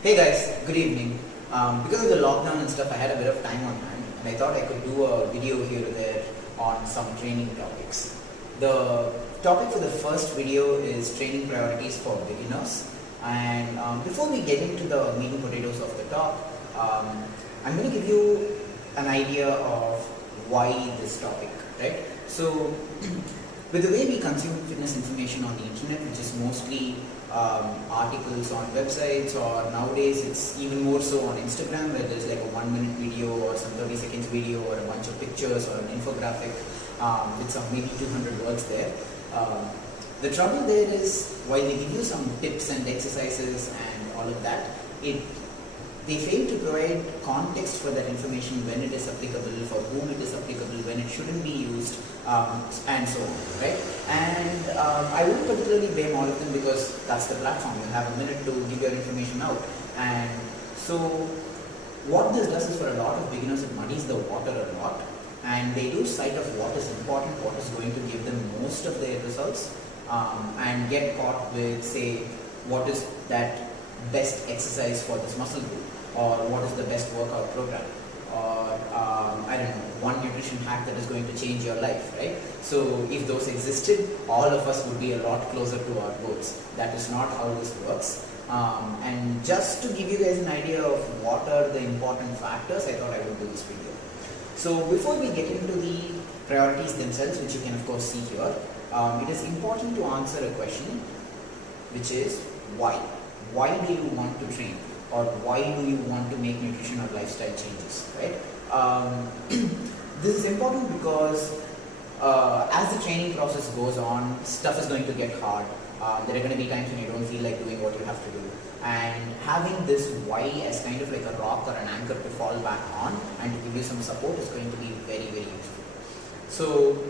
Hey guys, good evening. Because of the lockdown and stuff, I had a bit of time on hand, and I thought I could do a video here or there on some training topics. The topic for the first video is training priorities for beginners. And before we get into the meat and potatoes of the talk, I'm going to give you an idea of why this topic, right? So, with the way we consume fitness information on the internet, which is mostly articles on websites, or nowadays it's even more so on Instagram, where there's like a 1-minute video or some 30 seconds video or a bunch of pictures or an infographic with some maybe 200 words there. The trouble there is, while they give you some tips and exercises and all of that, they fail to provide context for that information, when it is applicable, for whom it is applicable, when it shouldn't be used, and so on, right? And I won't particularly blame all of them, because that's the platform. You have a minute to give your information out. And so what this does is, for a lot of beginners, it muddies the water a lot, and they lose sight of what is important, what is going to give them most of their results, and get caught with, say, what is that best exercise for this muscle group, or what is the best workout program, or I don't know, one nutrition hack that is going to change your life, right? So if those existed, all of us would be a lot closer to our goals. That is not how this works. And just to give you guys an idea of what are the important factors, I thought I would do this video. So before we get into the priorities themselves, which you can of course see here, it is important to answer a question, which is why? Why do you want to train? Or why do you want to make nutrition or lifestyle changes, right? This is important because as the training process goes on, stuff is going to get hard. There are going to be times when you don't feel like doing what you have to do. And having this why as kind of like a rock or an anchor to fall back on and to give you some support is going to be very, very useful. So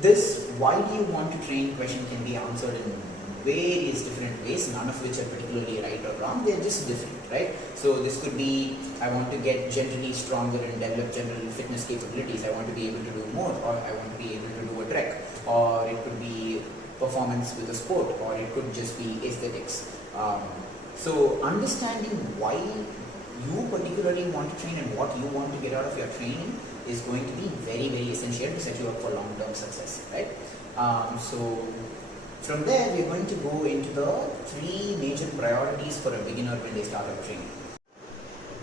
this why do you want to train question can be answered in various different ways, none of which are particularly right or wrong. They're just different, right? So this could be, I want to get generally stronger and develop general fitness capabilities. I want to be able to do more, or I want to be able to do a trek, or it could be performance with a sport, or it could just be aesthetics. So understanding why you particularly want to train and what you want to get out of your training is going to be very, very essential to set you up for long-term success, right? So from there, we're going to go into the 3 major priorities for a beginner when they start out training.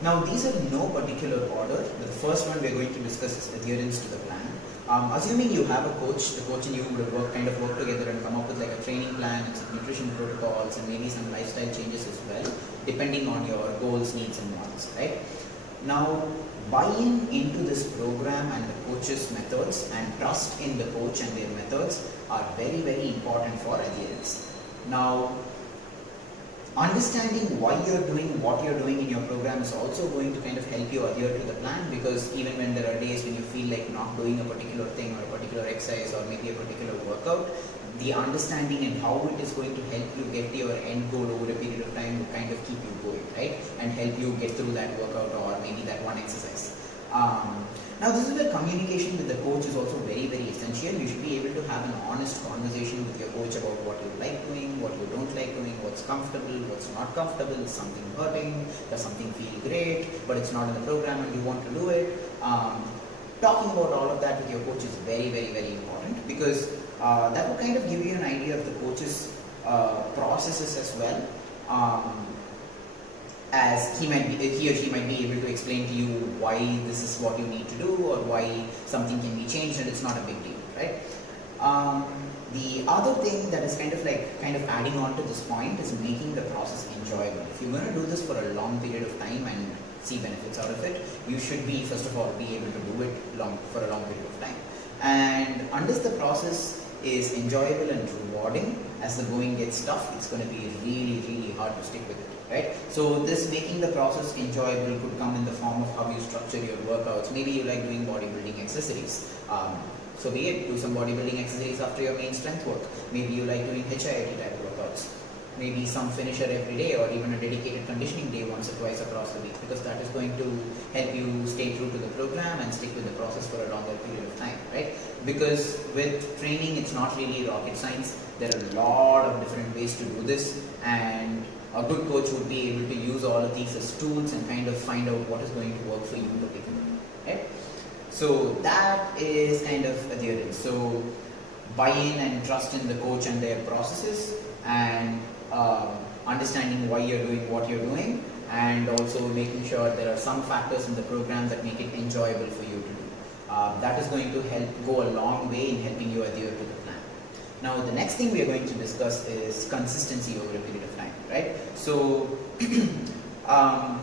Now, these are in no particular order. The first one we're going to discuss is adherence to the plan. Assuming you have a coach, the coach and you would have worked together and come up with like a training plan and some nutrition protocols and maybe some lifestyle changes as well, depending on your goals, needs and wants, right? Now, buy-in into this program and the coach's methods and trust in the coach and their methods are very, very important for adherence. Now, understanding why you're doing what you're doing in your program is also going to kind of help you adhere to the plan, because even when there are days when you feel like not doing a particular thing or a particular exercise or maybe a particular workout, the understanding and how it is going to help you get to your end goal over a period of time will kind of keep you going, right? And help you get through that workout or maybe that one exercise. Now this is where communication with the coach is also very, very essential. You should be able to have an honest conversation with your coach about what you like doing, what you don't like doing, what's comfortable, what's not comfortable, is something hurting, does something feel great, but it's not in the program and you want to do it. Talking about all of that with your coach is very, very, very important, because that will kind of give you an idea of the coach's processes as well. As he or she might be able to explain to you why this is what you need to do, or why something can be changed and it's not a big deal, right? The other thing that is kind of adding on to this point is making the process enjoyable. If you're going to do this for a long period of time and see benefits out of it, you should be, first of all, be able to do it for a long period of time. And unless the process is enjoyable and rewarding, as the going gets tough, it's going to be really, really hard to stick with it, right? So this making the process enjoyable could come in the form of how you structure your workouts. Maybe you like doing bodybuilding accessories. So be it, do some bodybuilding exercises after your main strength work. Maybe you like doing HIIT type workouts. Maybe some finisher every day, or even a dedicated conditioning day once or twice across the week, because that is going to help you stay true to the program and stick with the process for a longer period of time, right? Because with training, it's not really rocket science. There are a lot of different ways to do this, and a good coach would be able to use all of these as tools and kind of find out what is going to work for you in the beginning. Right? So that is kind of adherence. So buy in and trust in the coach and their processes, and understanding why you're doing what you're doing, and also making sure there are some factors in the program that make it enjoyable for you to do. That is going to help go a long way in helping you adhere to the plan. Now the next thing we are going to discuss is consistency over a period of time, right? So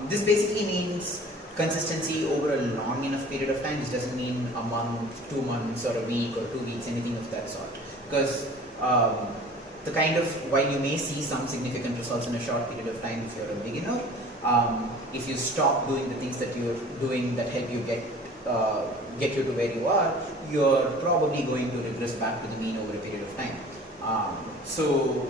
this basically means consistency over a long enough period of time. This doesn't mean a month, 2 months, or a week, or 2 weeks, anything of that sort. Because the kind of, while you may see some significant results in a short period of time if you're a beginner, if you stop doing the things that you're doing that help you get you to where you are, you're probably going to regress back to the mean over a period of time. So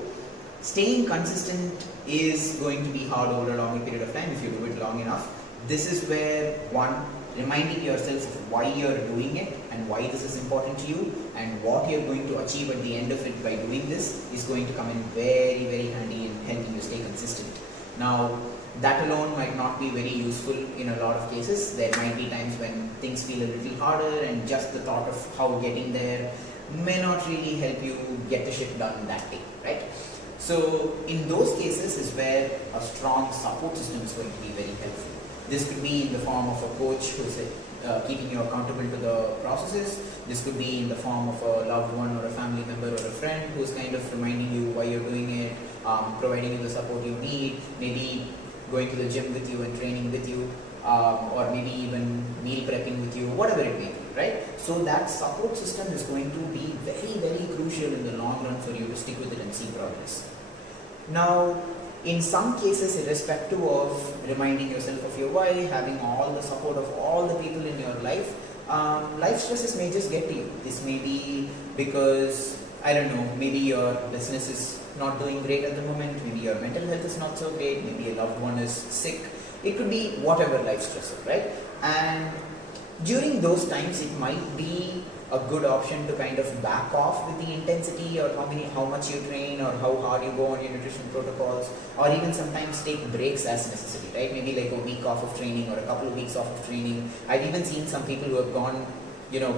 staying consistent is going to be hard over a longer period of time if you do it long enough. This is where, one, reminding yourself of why you're doing it and why this is important to you and what you're going to achieve at the end of it by doing this is going to come in very, very handy in helping you stay consistent. Now, that alone might not be very useful in a lot of cases. There might be times when things feel a little harder and just the thought of how getting there may not really help you get the shit done that day, right? So in those cases is where a strong support system is going to be very helpful. This could be in the form of a coach who is keeping you accountable to the processes. This could be in the form of a loved one or a family member or a friend who is kind of reminding you why you're doing it, providing you the support you need, maybe going to the gym with you and training with you, or maybe even meal prepping with you, whatever it may be, right? So that support system is going to be very, very crucial in the long run for you to stick with it and see progress. Now, in some cases, irrespective of reminding yourself of your why, having all the support of all the people in your life, life stresses may just get to you. This may be because, I don't know, maybe your business is not doing great at the moment, maybe your mental health is not so great, maybe a loved one is sick. It could be whatever life stressor, right? And during those times, it might be a good option to kind of back off with the intensity or how much you train or how hard you go on your nutrition protocols, or even sometimes take breaks as necessary, right? Maybe like a week off of training or a couple of weeks off of training. I've even seen some people who have gone,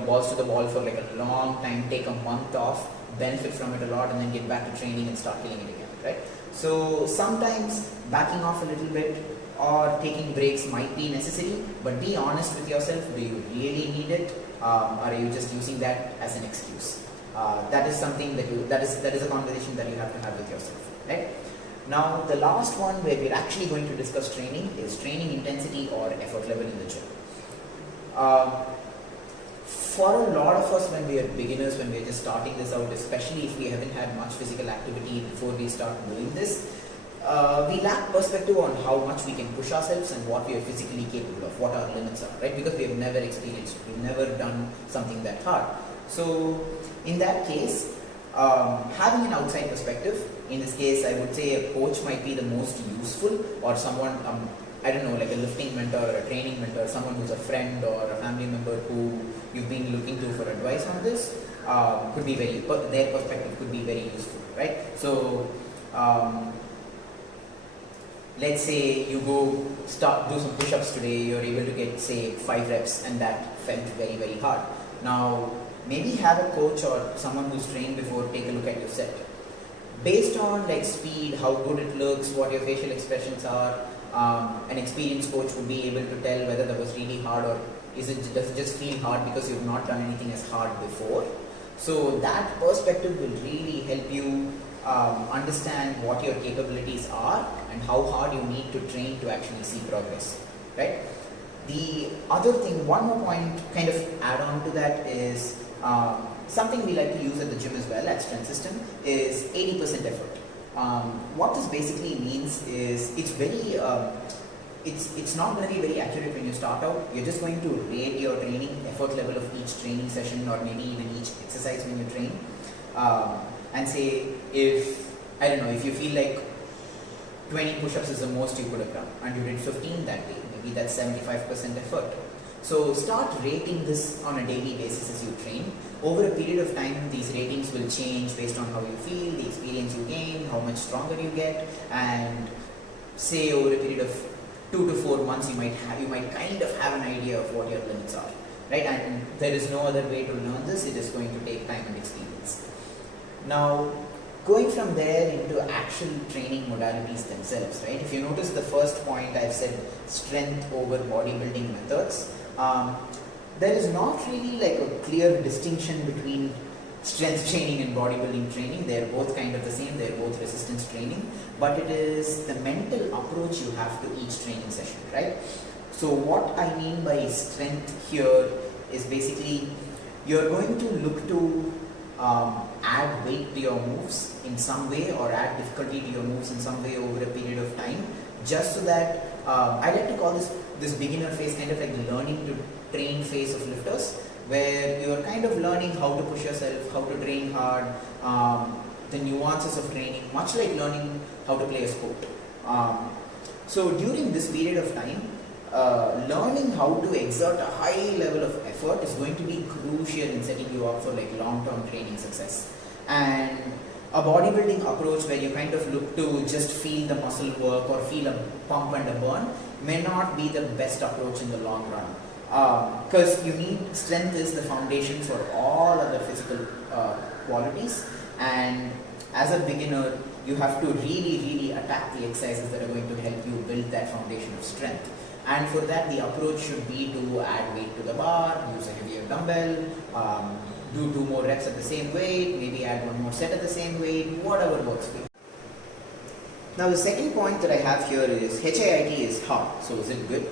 balls to the wall for like a long time, take a month off, benefit from it a lot, and then get back to training and start killing it again, right? So sometimes backing off a little bit or taking breaks might be necessary, but be honest with yourself. Do you really need it? Or are you just using that as an excuse? That is something that is a conversation that you have to have with yourself, right? Now, the last one where we're actually going to discuss training is training intensity or effort level in the gym. For a lot of us, when we are beginners, when we're just starting this out, especially if we haven't had much physical activity before we start doing this, we lack perspective on how much we can push ourselves and what we are physically capable of, what our limits are, right? Because we have never experienced it, we've never done something that hard. So in that case, having an outside perspective, in this case I would say a coach might be the most useful, or someone, I don't know, like a lifting mentor or a training mentor, someone who's a friend or a family member who you've been looking to for advice on this, could be their perspective could be very useful, right? So let's say you go do some push-ups today, you're able to get say 5 reps and that felt very, very hard. Now maybe have a coach or someone who's trained before take a look at your set. Based on like speed, how good it looks, what your facial expressions are, an experienced coach would be able to tell whether that was really hard or does it just feel hard because you've not done anything as hard before. So that perspective will really help you understand what your capabilities are and how hard you need to train to actually see progress, right? The other thing, one more point kind of add on to that is something we like to use at the gym as well at Strength System is 80% effort. What this basically means is it's very it's not going to be very accurate when you start out. You're just going to rate your training effort level of each training session or maybe even each exercise when you train, and say if you feel like 20 push-ups is the most you could have done and you did 15 that day, maybe that's 75% effort. So start rating this on a daily basis as you train. Over a period of time, these ratings will change based on how you feel, the experience you gain, how much stronger you get, and say over a period of 2 to 4 months, you might kind of have an idea of what your limits are, right? And there is no other way to learn this. It is going to take time and experience. Now, going from there into actual training modalities themselves, right? If you notice the first point, I've said strength over bodybuilding methods. There is not really like a clear distinction between strength training and bodybuilding training. They're both kind of the same. They're both resistance training, but it is the mental approach you have to each training session, right? So what I mean by strength here is basically you're going to look to add weight to your moves in some way, or add difficulty to your moves in some way over a period of time, just so that I like to call this beginner phase kind of like the learning to train phase of lifters, where you are kind of learning how to push yourself, how to train hard, the nuances of training, much like learning how to play a sport. So during this period of time, learning how to exert a high level of effort is going to be crucial in setting you up for like long-term training success. And a bodybuilding approach where you kind of look to just feel the muscle work or feel a pump and a burn may not be the best approach in the long run. Because you need, strength is the foundation for all other physical qualities, and as a beginner you have to really attack the exercises that are going to help you build that foundation of strength. And for that, the approach should be to add weight to the bar, use a heavier dumbbell, do 2 more reps at the same weight, maybe add 1 more set at the same weight, whatever works for you. Now the second point that I have here is HIIT is hard. So is it good?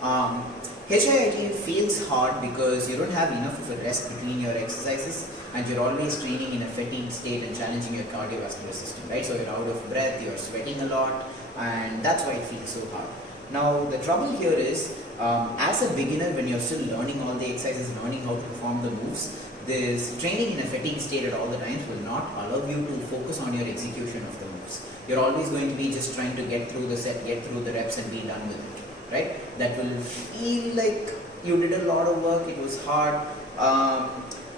HIIT feels hard because you don't have enough of a rest between your exercises, and you're always training in a fatigued state and challenging your cardiovascular system, right? So you're out of breath, you're sweating a lot, and that's why it feels so hard. Now the trouble here is, as a beginner, when you're still learning all the exercises, learning how to perform the moves, this training in a fatigued state at all the times will not allow you to focus on your execution of the moves. You're always going to be just trying to get through the set, get through the reps and be done with it, right? That will feel like you did a lot of work, it was hard,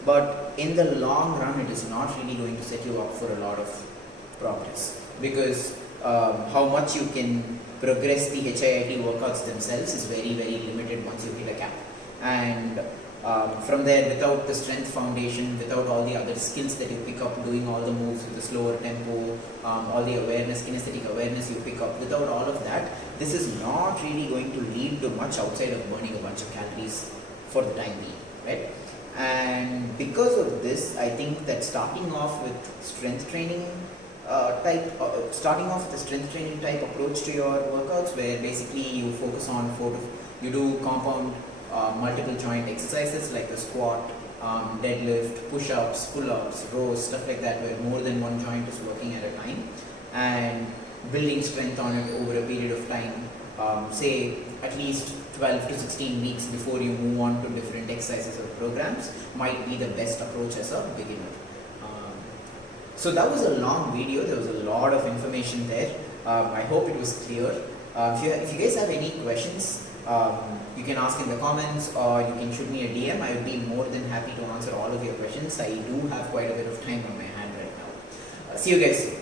but in the long run it is not really going to set you up for a lot of progress, because how much you can progress the HIIT workouts themselves is very limited once you hit a cap. And from there, without the strength foundation, without all the other skills that you pick up doing all the moves with the slower tempo, all the awareness, kinesthetic awareness you pick up, without all of that, this is not really going to lead to much outside of burning a bunch of calories for the time being, right? And because of this, I think that starting off with strength training type approach to your workouts, where basically you focus on you do compound multiple joint exercises like the squat, deadlift, push-ups, pull-ups, rows, stuff like that, where more than one joint is working at a time, and building strength on it over a period of time, say at least 12 to 16 weeks before you move on to different exercises or programs, might be the best approach as a beginner. So that was a long video. There was a lot of information there. I hope it was clear. If you guys have any questions, you can ask in the comments, or you can shoot me a DM. I would be more than happy to answer all of your questions. I do have quite a bit of time on my hand right now. See you guys soon.